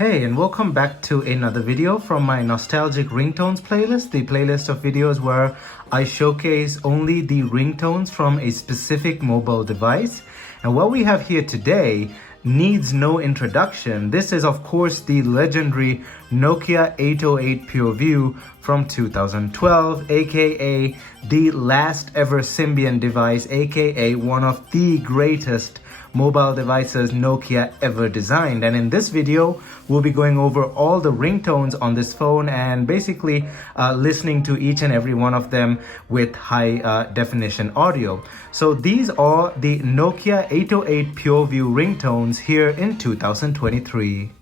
Hey, and welcome back to another video from my Nostalgic Ringtones playlist, the playlist of videos where I showcase only the ringtones from a specific mobile device. And what we have here today needs no introduction. This is, of course, the legendary Nokia 808 PureView from 2012, aka the last ever Symbian device, aka one of the greatest mobile devices Nokia ever designed. And in this video, we'll be going over all the ringtones on this phone and basically listening to each and every one of them with high definition audio. So these are the Nokia 808 PureView ringtones here in 2023.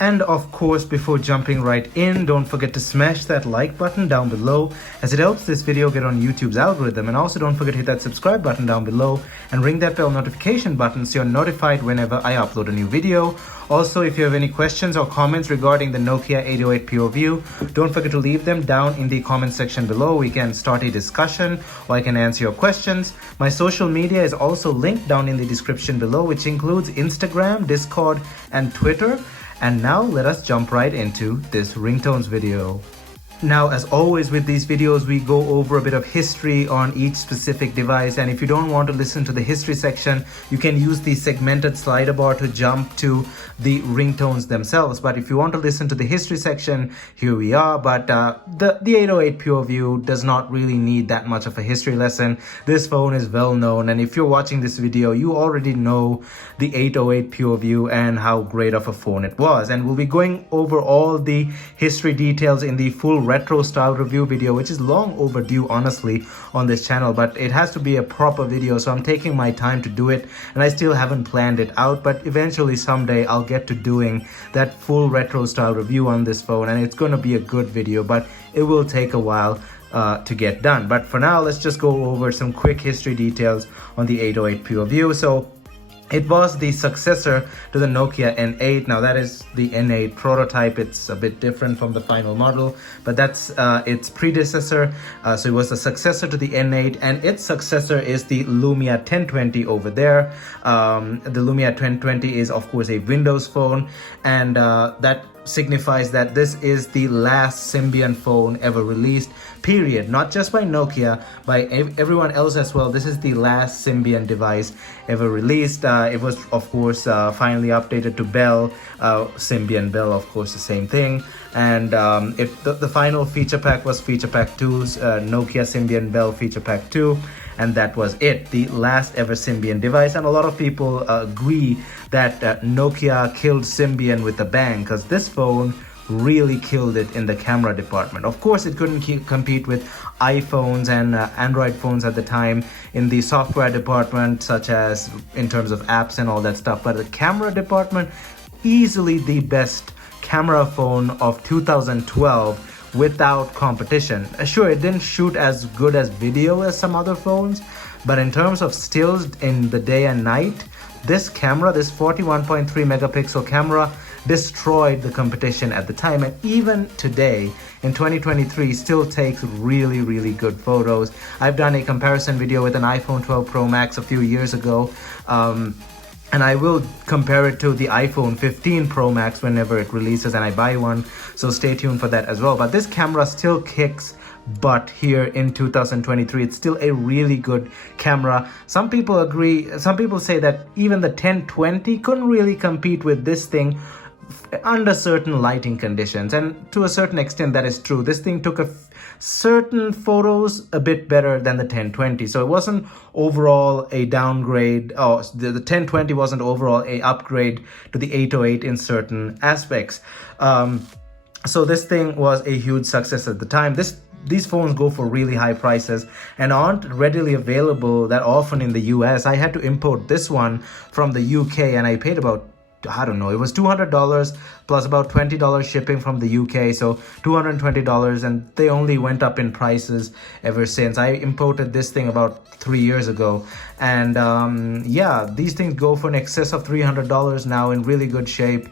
And of course, before jumping right in, don't forget to smash that like button down below as it helps this video get on YouTube's algorithm. And also don't forget to hit that subscribe button down below and ring that bell notification button so you're notified whenever I upload a new video. Also, if you have any questions or comments regarding the Nokia 808 PureView, don't forget to leave them down in the comment section below. We can start a discussion or I can answer your questions. My social media is also linked down in the description below, which includes Instagram, Discord, and Twitter. And now let us jump right into this ringtones video. Now, as always with these videos, we go over a bit of history on each specific device, and if you don't want to listen to the history section, you can use the segmented slider bar to jump to the ringtones themselves. But if you want to listen to the history section, here we are. But the 808 PureView does not really need that much of a history lesson. This phone is well known, and if you're watching this video, you already know the 808 PureView and how great of a phone it was. And we'll be going over all the history details in the full retro style review video, which is long overdue honestly on this channel, but it has to be a proper video, so I'm taking my time to do it, and I still haven't planned it out, but eventually someday I'll get to doing that full retro style review on this phone, and it's going to be a good video, but it will take a while to get done. But for now, let's just go over some quick history details on the 808 PureView. So it was the successor to the Nokia N8. Now that is the N8 prototype. It's a bit different from the final model, but that's its predecessor. So it was the successor to the N8, and its successor is the Lumia 1020 over there. The Lumia 1020 is of course a Windows phone, and that signifies that this is the last Symbian phone ever released, period. Not just by Nokia, by everyone else as well. This is the last Symbian device ever released. It was of course finally updated to Bell, Symbian Bell, of course the same thing. And the final feature pack was feature pack 2's Nokia Symbian Bell feature pack 2. And that was it, the last ever Symbian device. And a lot of people agree that Nokia killed Symbian with a bang, because this phone really killed it in the camera department. Of course, it couldn't compete with iPhones and Android phones at the time in the software department, such as in terms of apps and all that stuff. But the camera department, easily the best camera phone of 2012. Without competition. Sure, it didn't shoot as good as video as some other phones, but in terms of stills in the day and night, this camera, this 41.3 megapixel camera, destroyed the competition at the time. And even today in 2023 still takes really good photos. I've done a comparison video with an iPhone 12 Pro Max a few years ago, and I will compare it to the iPhone 15 Pro Max whenever it releases and I buy one, so stay tuned for that as well. But this camera still kicks butt here in 2023. It's still a really good camera. Some people agree, some people say that even the 1020 couldn't really compete with this thing under certain lighting conditions, and to a certain extent that is true. This thing took certain photos a bit better than the 1020, so it wasn't overall a downgrade, or the 1020 wasn't overall a upgrade to the 808 in certain aspects. So this thing was a huge success at the time. These phones go for really high prices and aren't readily available that often in the US. I had to import this one from the UK, and I paid about I don't know, it was $200 plus about $20 shipping from the UK, so $220, and they only went up in prices ever since. I imported this thing about 3 years ago, and yeah, these things go for in excess of $300 now, in really good shape.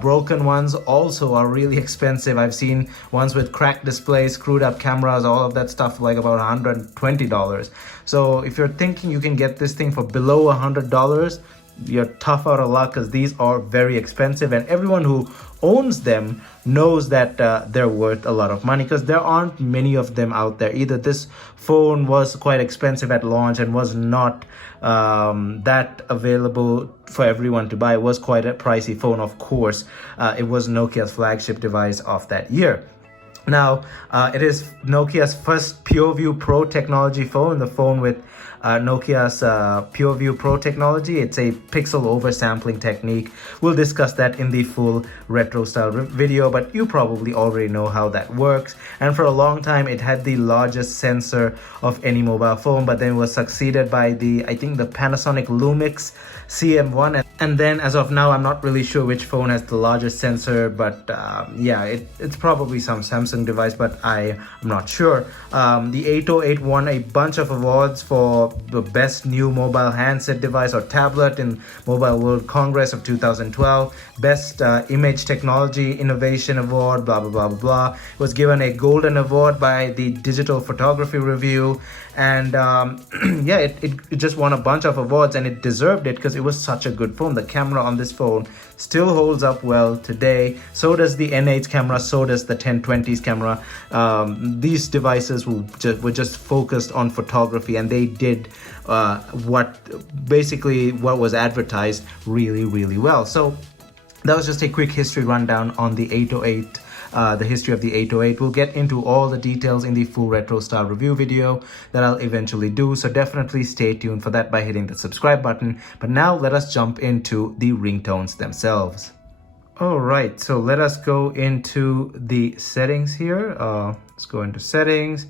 Broken ones also are really expensive. I've seen ones with cracked displays, screwed up cameras, all of that stuff, like about $120. So if you're thinking you can get this thing for below $100, you're tough out of luck, because these are very expensive, and everyone who owns them knows that they're worth a lot of money, because there aren't many of them out there. Either this phone was quite expensive at launch and was not that available for everyone to buy. It was quite a pricey phone, of course. It was Nokia's flagship device of that year. Now, it is Nokia's first PureView Pro technology phone, the phone with Nokia's PureView Pro technology. It's a pixel oversampling technique. We'll discuss that in the full retro style video, but you probably already know how that works. And for a long time, it had the largest sensor of any mobile phone, but then it was succeeded by I think the Panasonic Lumix CM1. And then as of now, I'm not really sure which phone has the largest sensor, but yeah, it's probably some Samsung device, but I'm not sure. The 808 won a bunch of awards for the best new mobile handset device or tablet in Mobile World Congress of 2012, best image technology innovation award, blah blah blah blah blah. It was given a golden award by the Digital Photography Review, and yeah, it just won a bunch of awards, and it deserved it because it was such a good phone. The camera on this phone still holds up well today. So does the N8's camera, so does the 1020's camera. These devices were just focused on photography, and they did what was advertised really well. So that was just a quick history rundown on the 808. The history of the 808. We'll get into all the details in the full retro style review video that I'll eventually do, so definitely stay tuned for that by hitting the subscribe button. But now let us jump into the ringtones themselves. Alright, so let us go into the settings here. Let's go into settings,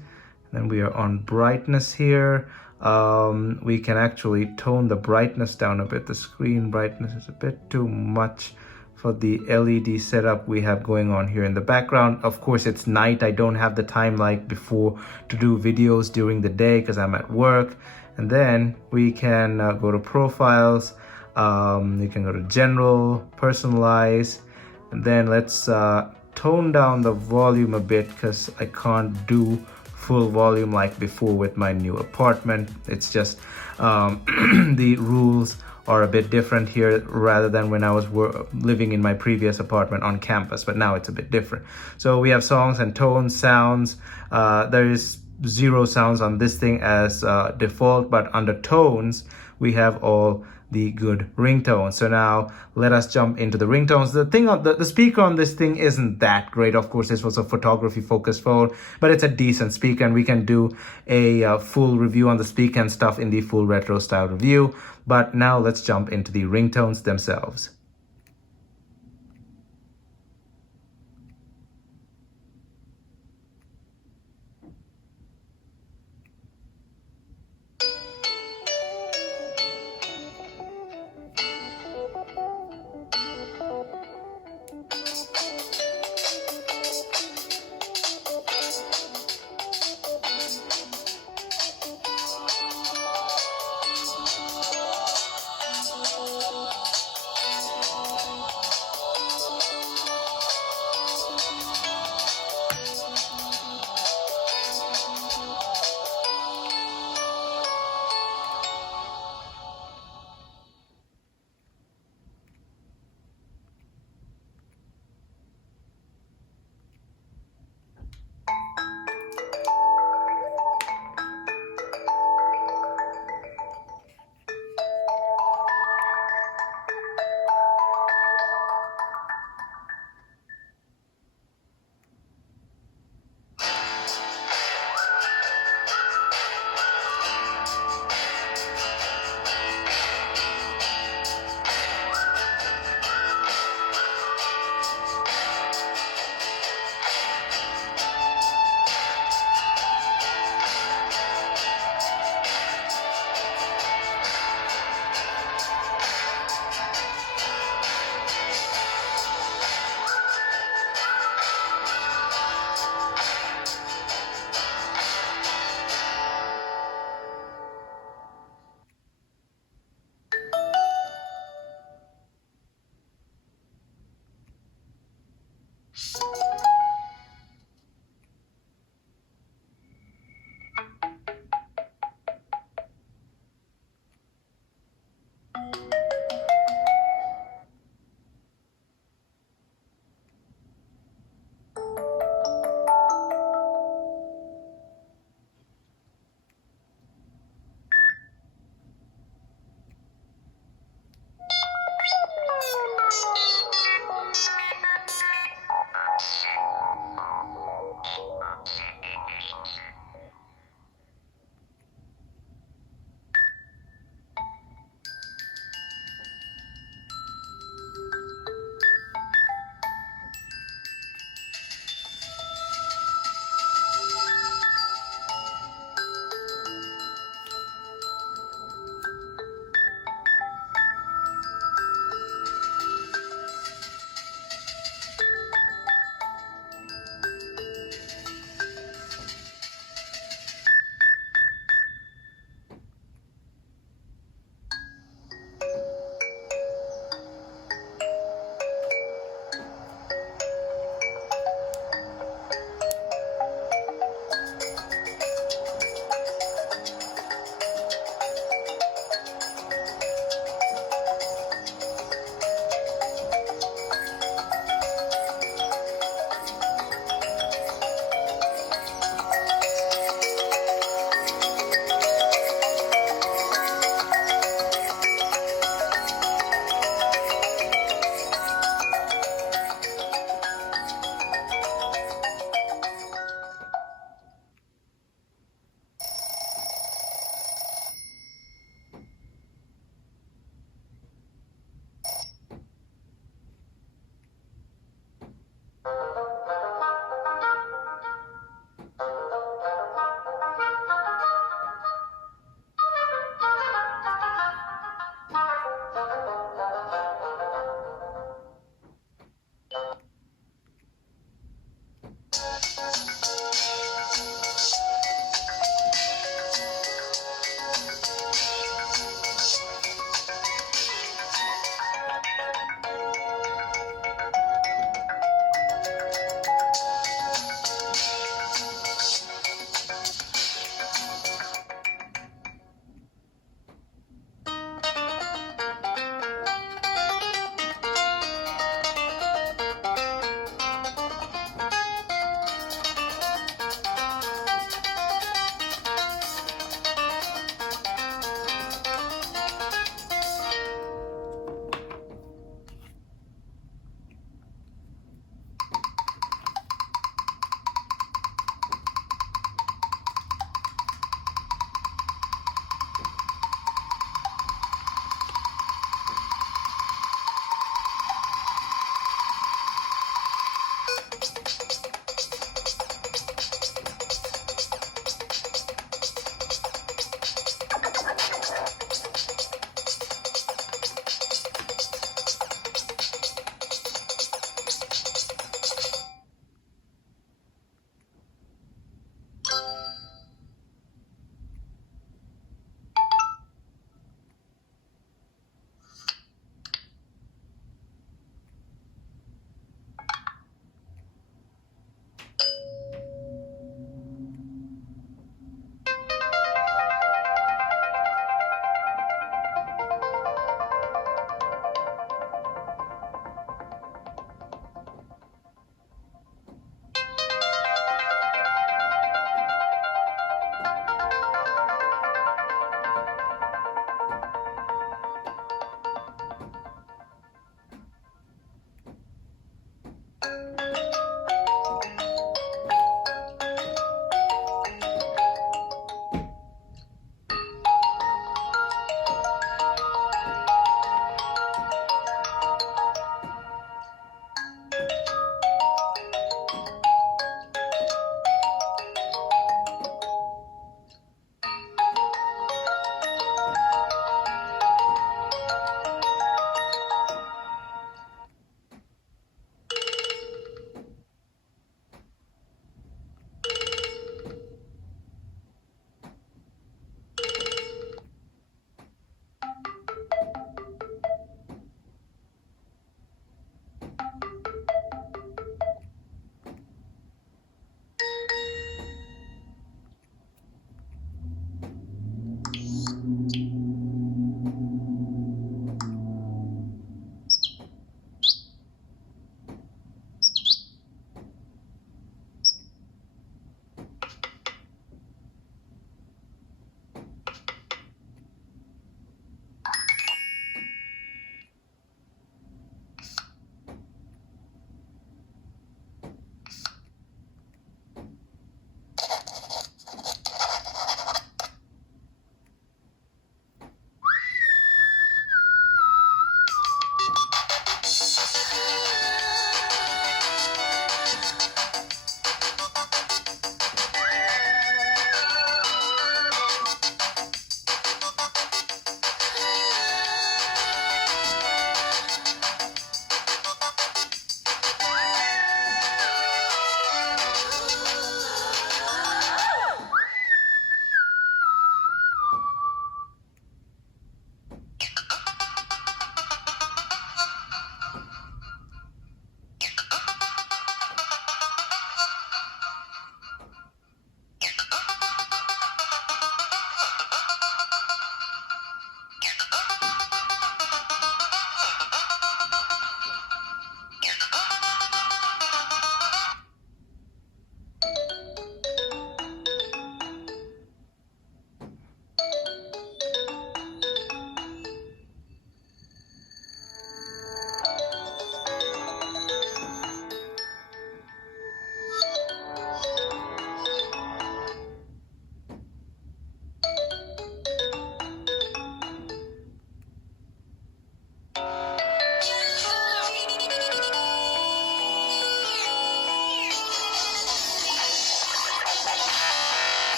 then we are on brightness here. We can actually tone the brightness down a bit. The screen brightness is a bit too much for the LED setup we have going on here in the background. Of course, it's night. I don't have the time like before to do videos during the day because I'm at work. And then we can go to profiles. You can go to general, personalize, and then let's tone down the volume a bit because I can't do full volume like before with my new apartment. It's just the rules are a bit different here rather than when I was living in my previous apartment on campus, but now it's a bit different. So we have songs and tones, sounds. There is 0 sounds on this thing as default, but under tones we have all the good ringtones. So now let us jump into the ringtones. The thing on the speaker on this thing isn't that great. Of course, this was a photography focused phone, but it's a decent speaker, and we can do a full review on the speaker and stuff in the full retro style review. But now let's jump into the ringtones themselves.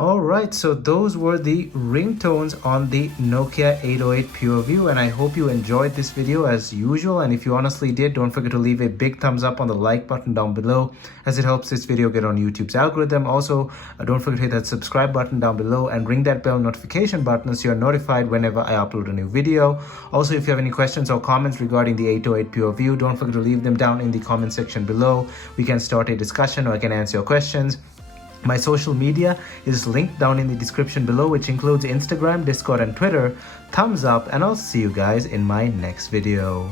Alright, so those were the ringtones on the Nokia 808 PureView, and I hope you enjoyed this video as usual. And if you honestly did, don't forget to leave a big thumbs up on the like button down below, as it helps this video get on YouTube's algorithm. Also, don't forget to hit that subscribe button down below and ring that bell notification button so you're notified whenever I upload a new video. Also, if you have any questions or comments regarding the 808 PureView, don't forget to leave them down in the comment section below. We can start a discussion or I can answer your questions. My social media is linked down in the description below, which includes Instagram, Discord, and Twitter. Thumbs up, and I'll see you guys in my next video.